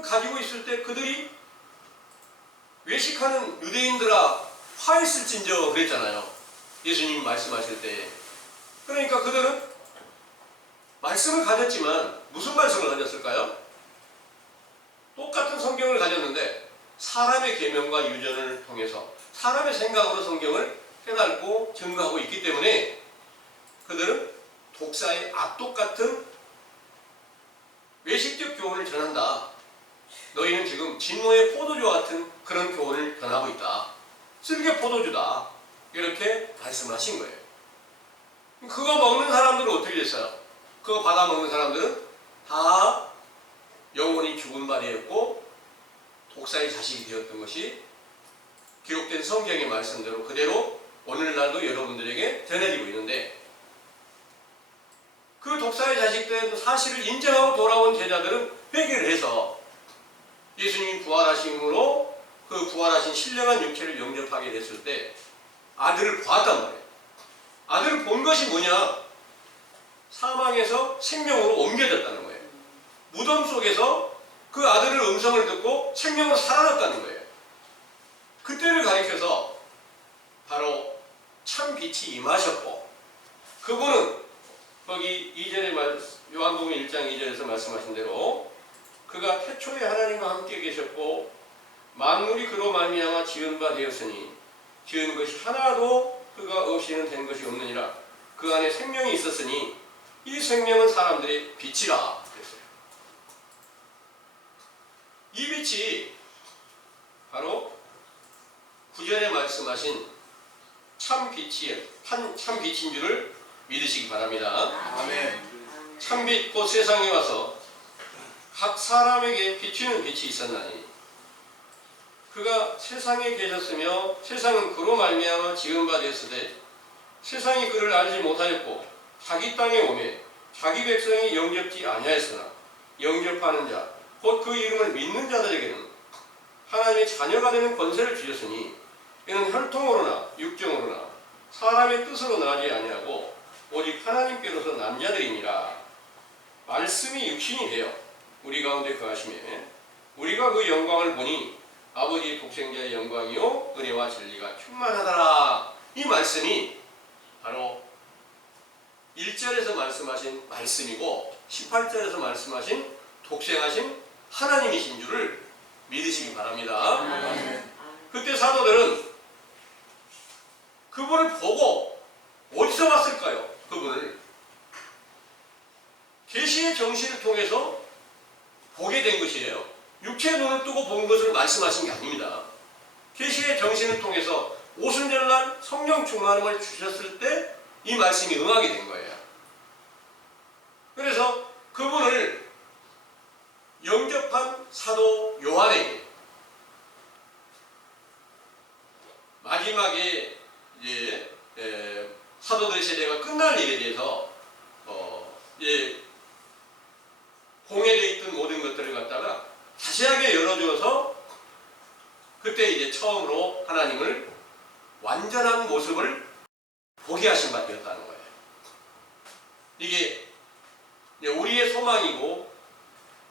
가지고 있을 때 그들이 외식하는 유대인들아 화했을진저 그랬잖아요. 예수님이 말씀하실 때. 그러니까 그들은 말씀을 가졌지만 무슨 말씀을 가졌을까요? 똑같은 성경을 가졌는데 사람의 계명과 유전을 통해서 사람의 생각으로 성경을 깨닫고 증거하고 있기 때문에 그들은 독사의 악독같은 외식적 교훈을 전한다. 너희는 지금 진노의 포도주와 같은 그런 교훈을 전하고 있다. 쓸개 포도주다. 이렇게 말씀하신 거예요. 그거 먹는 사람들은 어떻게 됐어요? 그거 받아 먹는 사람들은 다 영혼이 죽은 바 되었고 독사의 자식이 되었던 것이 기록된 성경의 말씀대로 그대로 오늘날도 여러분들에게 전해지고 있는데, 그 독사의 자식된 사실을 인정하고 돌아온 제자들은 회개를 해서 예수님이 부활하심으로 그 부활하신 신령한 육체를 영접하게 됐을 때 아들을 보았단 말이에요. 아들을 본 것이 뭐냐? 사망에서 생명으로 옮겨졌다는 거예요. 무덤 속에서 그 아들의 음성을 듣고 생명으로 살아났다는 거예요. 그때를 가리켜서 바로 참 빛이 임하셨고, 그분은 거기 2절에 요한복음 1장 2절에서 말씀하신 대로 그가 태초에 하나님과 함께 계셨고 만물이 그로 말미암아 지은 바 되었으니 지은 것이 하나도 그가 없이는 된 것이 없느니라. 그 안에 생명이 있었으니 이 생명은 사람들의 빛이라 그랬어요. 이 빛이 바로 9절에 말씀하신 참 빛인 줄을 믿으시기 바랍니다. 아멘. 참빛 곧 세상에 와서 각 사람에게 비추는 빛이 있었나니 그가 세상에 계셨으며 세상은 그로 말미암아 지은 바 되었으되 세상이 그를 알지 못하였고 자기 땅에 오매 자기 백성이 영접지 아니하였으나 영접하는 자 곧 그 이름을 믿는 자들에게는 하나님의 자녀가 되는 권세를 주셨으니 이는 혈통으로나 육정으로나 사람의 뜻으로 나지 아니하고 오직 하나님께로서 난 자들이니라. 말씀이 육신이 되어 우리 가운데 거하시매 우리가 그 영광을 보니 아버지의 독생자의 영광이요 은혜와 진리가 충만하더라. 이 말씀이 바로 1절에서 말씀하신 말씀이고 18절에서 말씀하신 독생하신 하나님이신 줄을 믿으시기 바랍니다. 그때 사도들은 그분을 보고 어디서 봤을까요? 그분을 계시의 정신을 통해서 보게 된 것이에요. 육체의 눈을 뜨고 본 것을 말씀하신 게 아닙니다. 계시의 정신을 통해서 오순절날 성령 충만함을 주셨을 때 이 말씀이 응하게 된 거예요. 그래서 그분을 영접한 사도 요한에게 마지막에 이제 사도들의 세대가 끝날 일에 대해서 이제 공회되어 있던 모든 것들을 갖다가 자세하게 열어주어서 그때 이제 처음으로 하나님을 완전한 모습을 보게 하신 바 되었다는 거예요. 이게 우리의 소망이고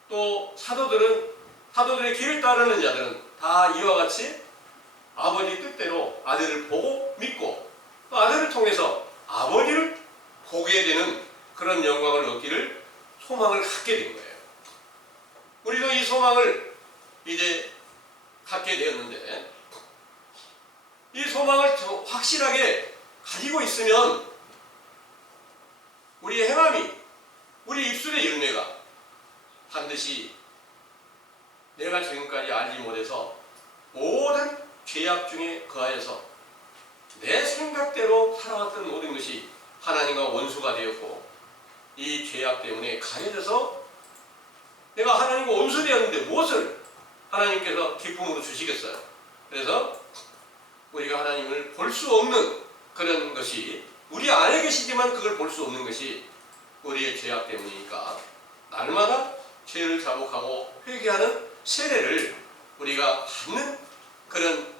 또 사도들의 길을 따르는 자들은 다 이와 같이 아버지 뜻대로 아들을 보고 믿고 또 아들을 통해서 아버지를 보게 되는 그런 영광을 얻기를 소망을 갖게 된 거예요. 우리도 이 소망을 이제 갖게 되었는데 이 소망을 확실하게 가지고 있으면 우리의 행함이 우리 입술의 열매가 반드시 내가 지금까지 알지 못해서 모든 죄악 중에 거하여서 내 생각대로 살아왔던 모든 것이 하나님과 원수가 되었고 이 죄악 때문에 가해져서 내가 하나님과 원수되었는데 무엇을 하나님께서 기쁨으로 주시겠어요? 그래서 우리가 하나님을 볼 수 없는 그런 것이 우리 안에 계시지만 그걸 볼 수 없는 것이 우리의 죄악 때문이니까 날마다 죄를 자복하고 회개하는 세례를 우리가 받는 그런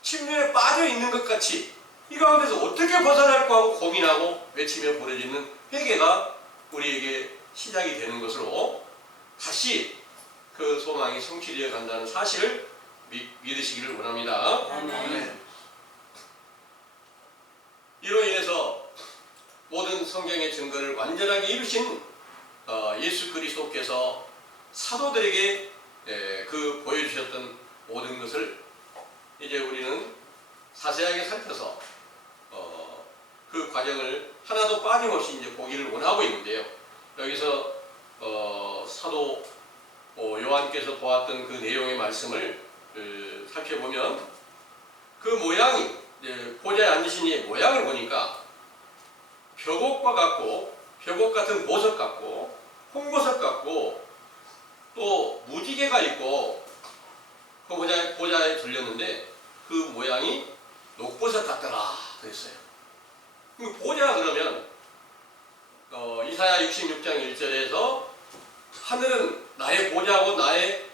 침륜에 빠져 있는 것 같이 이 가운데서 어떻게 벗어날까 하고 고민하고 외치며 부르짖는 회개가 우리에게 시작이 되는 것으로 다시 그 소망이 성취되어 간다는 사실을 믿으시기를 원합니다. 아멘. 이로 인해서 모든 성경의 증거를 완전하게 이루신 예수 그리스도께서 사도들에게 그 보여주셨던 모든 것을 이제 우리는 자세하게 살펴서 그 과정을 하나도 빠짐없이 이제 보기를 원하고 있는데요. 여기서 사도 요한께서 보았던 그 내용의 말씀을 살펴보면 그 모양이 보좌에 앉으신 이의 모양을 보니까 벽옥과 같고 벽옥 같은 보석 같고 홍보석 같고 또 무지개가 있고 그 보좌에 둘렸는데 그 모양이 녹보석 같더라 그랬어요. 보좌 그러면 이사야 이사야 66장 1절에서 하늘은 나의 보좌고 나의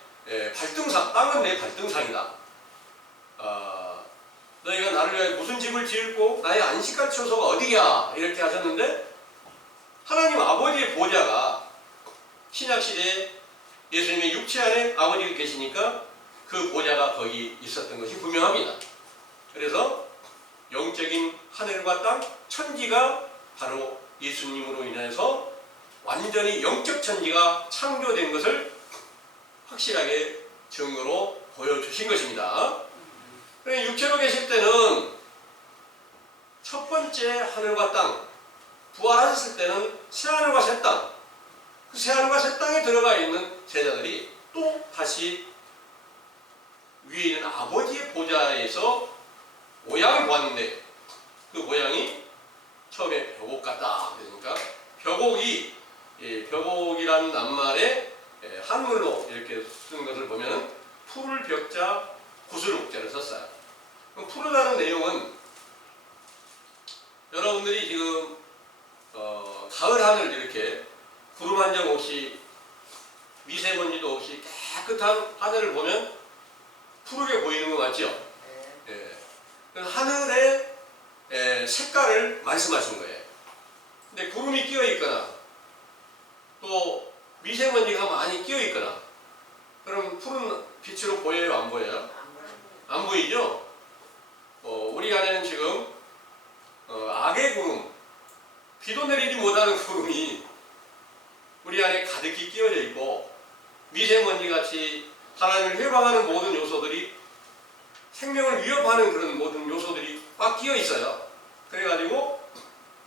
발등상, 땅은 내 발등상이다. 너희가 나를 위해 무슨 집을 지을고 나의 안식할 처소가 어디야? 이렇게 하셨는데 하나님 아버지의 보좌가 신약시대에 예수님의 육체 안에 아버지가 계시니까 그 보좌가 거기 있었던 것이 분명합니다. 그래서 영적인 하늘과 땅, 천지가 바로 예수님으로 인해서 완전히 영적 천지가 창조된 것을 확실하게 증거로 보여주신 것입니다. 육체로 계실 때는 첫 번째 하늘과 땅, 부활하셨을 때는 새하늘과 새 땅, 그 새하늘과 새 땅에 들어가 있는 제자들이 또 다시 위에 있는 아버지의 보좌에서 모양을 보았는데 그 모양이 처음에 벽옥 같다. 그러니까 벽옥이라는 낱말에 한글로 이렇게 쓴 것을 보면 푸를 벽자 구슬 옥자를 썼어요. 그럼 푸르다는 내용은 여러분들이 지금 가을 하늘 이렇게 구름 한 점 없이 미세먼지도 없이 깨끗한 하늘을 보면 푸르게 보이는 거 맞죠? 예. 하늘의 색깔을 말씀하신 거예요. 근데 구름이 끼어 있거나 또 미세먼지가 많이 끼어 있거나 그럼 푸른 빛으로 보여요? 안 보여요? 안 보이죠? 우리 안에는 지금 악의 구름, 비도 내리지 못하는 구름이 우리 안에 가득히 끼어져 있고 미세먼지같이 하나님을 회방하는 모든 요소들이 생명을 위협하는 그런 모든 요소들이 꽉 끼어 있어요. 그래가지고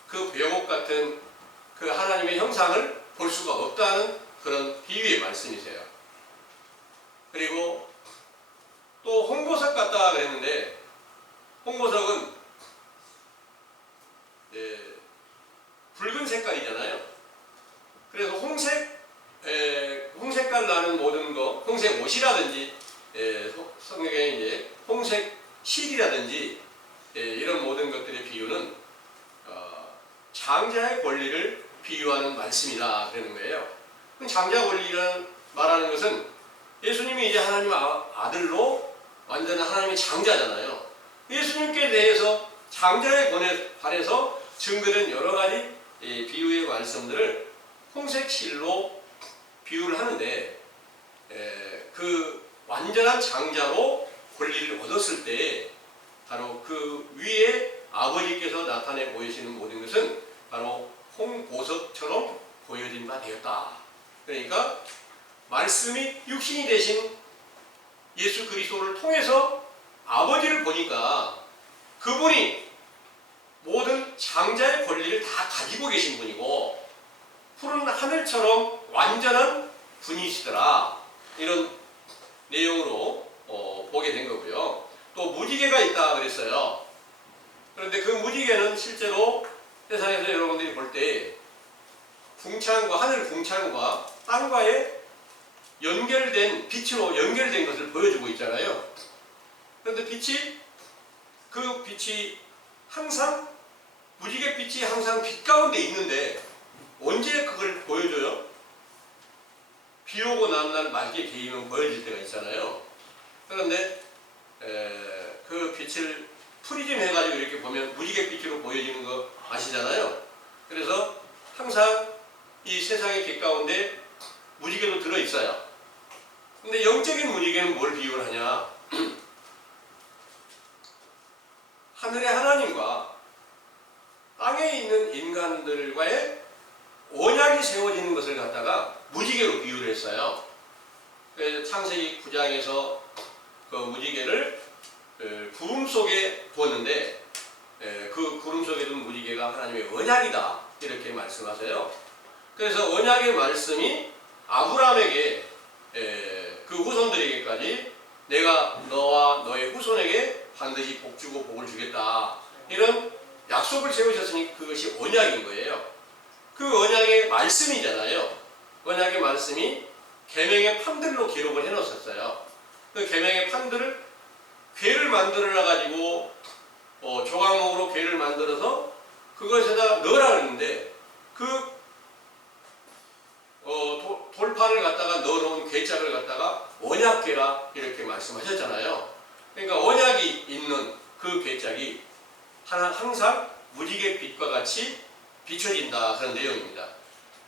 그 벽옥 같은 그 하나님의 형상을 볼 수가 없다는 그런 비유의 말씀이세요. 그리고 또 홍보석 같다 그랬는데 홍보석은 붉은 색깔이잖아요. 그래서 홍색깔 나는 모든 거, 홍색 옷이라든지 성경에 이제 홍색 실이라든지 이런 모든 것들의 비유는 장자의 권리를 비유하는 말씀이다 그러는 거예요. 장자 권리를 말하는 것은 예수님이 이제 하나님 아들로 완전한 하나님의 장자잖아요. 예수님께 대해서 장자에 관해서 증거된 여러 가지 비유의 말씀들을 홍색 실로 비유를 하는데 그 완전한 장자로 권리를 얻었을 때 바로 그 위에 아버지께서 나타내 보이시는 모든 것은 바로 홍보석처럼 보여진 바 되었다. 그러니까 말씀이 육신이 되신 예수 그리스도를 통해서 아버지를 보니까 그분이 모든 장자의 권리를 다 가지고 계신 분이고 푸른 하늘처럼 완전한 분이시더라. 이런 내용으로 보게 된 거고요. 또 무지개가 있다 그랬어요. 그런데 그 무지개는 실제로 세상에서 여러분들이 볼 때 궁창과 하늘 궁창과 땅과의 연결된 빛으로 연결된 것을 보여주고 있잖아요. 그런데 그 빛이 항상 무지개 빛이 항상 빛 가운데 있는데 언제 그걸 보여줘요? 비 오고 난 날 맑게 개이면 보여질 때가 있잖아요. 그런데 그 빛을 프리즘 해가지고 이렇게 보면 무지개 빛으로 보여지는 거 아시잖아요. 그래서 항상 이 세상의 빛 가운데 무지개도 들어있어요. 근데 영적인 무지개는 뭘 비유를 하냐? 하늘의 하나님과 땅에 있는 인간들과의 언약이 세워지는 것을 갖다가 무지개로 비유를 했어요. 그래서 창세기 9장에서 그 무지개를 구름 속에 두었는데 그 구름 속에 둔 무지개가 하나님의 언약이다 이렇게 말씀하세요. 그래서 언약의 말씀이 아브라함에게 그 후손들에게까지 내가 너와 너의 후손에게 반드시 복 주고 복을 주겠다 이런 약속을 세우셨으니 그것이 언약인 거예요. 그 언약의 말씀이잖아요. 언약의 말씀이 계명의 판들로 기록을 해놓으셨어요. 그 계명의 판들을 궤를 만들어 가지고 조각목으로 궤를 만들어서 그것에다 넣으라 그랬는데 그 항상 무지개 빛과 같이 비춰진다 그런 내용입니다.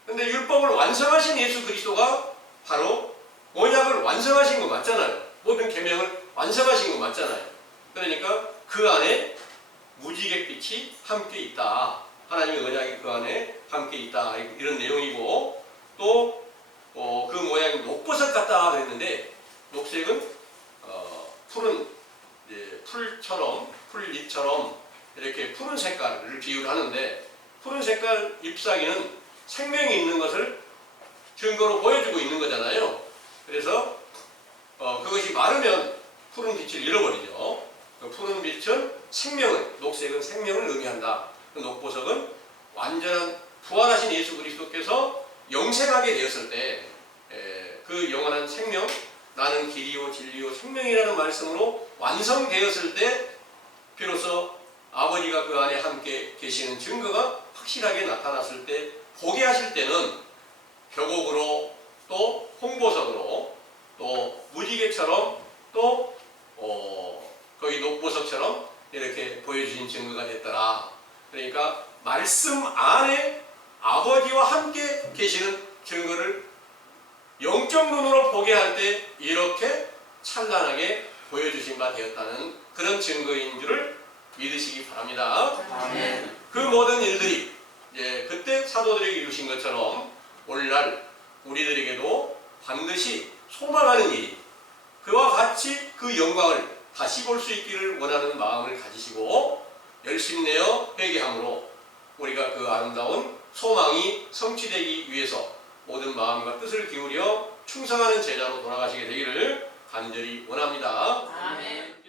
근데 율법을 완성하신 예수 그리스도가 바로 언약을 완성하신 거 맞잖아요. 모든 계명을 완성하신 거 맞잖아요. 그러니까 그 안에 무지개 빛이 함께 있다. 하나님의 언약이 그 안에 함께 있다. 이런 내용이고 또 그 모양이 녹버섯 같다 그랬는데 녹색은 푸른 풀처럼 풀잎처럼 이렇게 푸른 색깔을 비유를 하는데 푸른 색깔 잎사귀는 생명이 있는 것을 증거로 보여주고 있는 거잖아요. 그래서 그것이 마르면 푸른 빛을 잃어버리죠. 그 푸른 빛은 생명을, 녹색은 생명을 의미한다. 그 녹보석은 완전한 부활하신 예수 그리스도께서 영생하게 되었을 때 그 영원한 생명, 나는 길이요 진리요 생명이라는 말씀으로 완성되었을 때 비로소 아버지가 그 안에 함께 계시는 증거가 확실하게 나타났을 때 보게 하실 때는 벽옥으로 또 홍보석으로 또 무지개처럼 또 거기 녹보석처럼 이렇게 보여주신 증거가 됐더라. 그러니까 말씀 안에 아버지와 함께 계시는 증거를 영적 눈으로 보게 할 때 이렇게 찬란하게 보여주신 바 되었다는 그런 증거인 줄을 믿으시기 바랍니다. 아멘. 그 모든 일들이 그때 사도들에게 이루신 것처럼 오늘날 우리들에게도 반드시 소망하는 일이 그와 같이 그 영광을 다시 볼 수 있기를 원하는 마음을 가지시고 열심내어 회개함으로 우리가 그 아름다운 소망이 성취되기 위해서 모든 마음과 뜻을 기울여 충성하는 제자로 돌아가시게 되기를 간절히 원합니다. 아멘.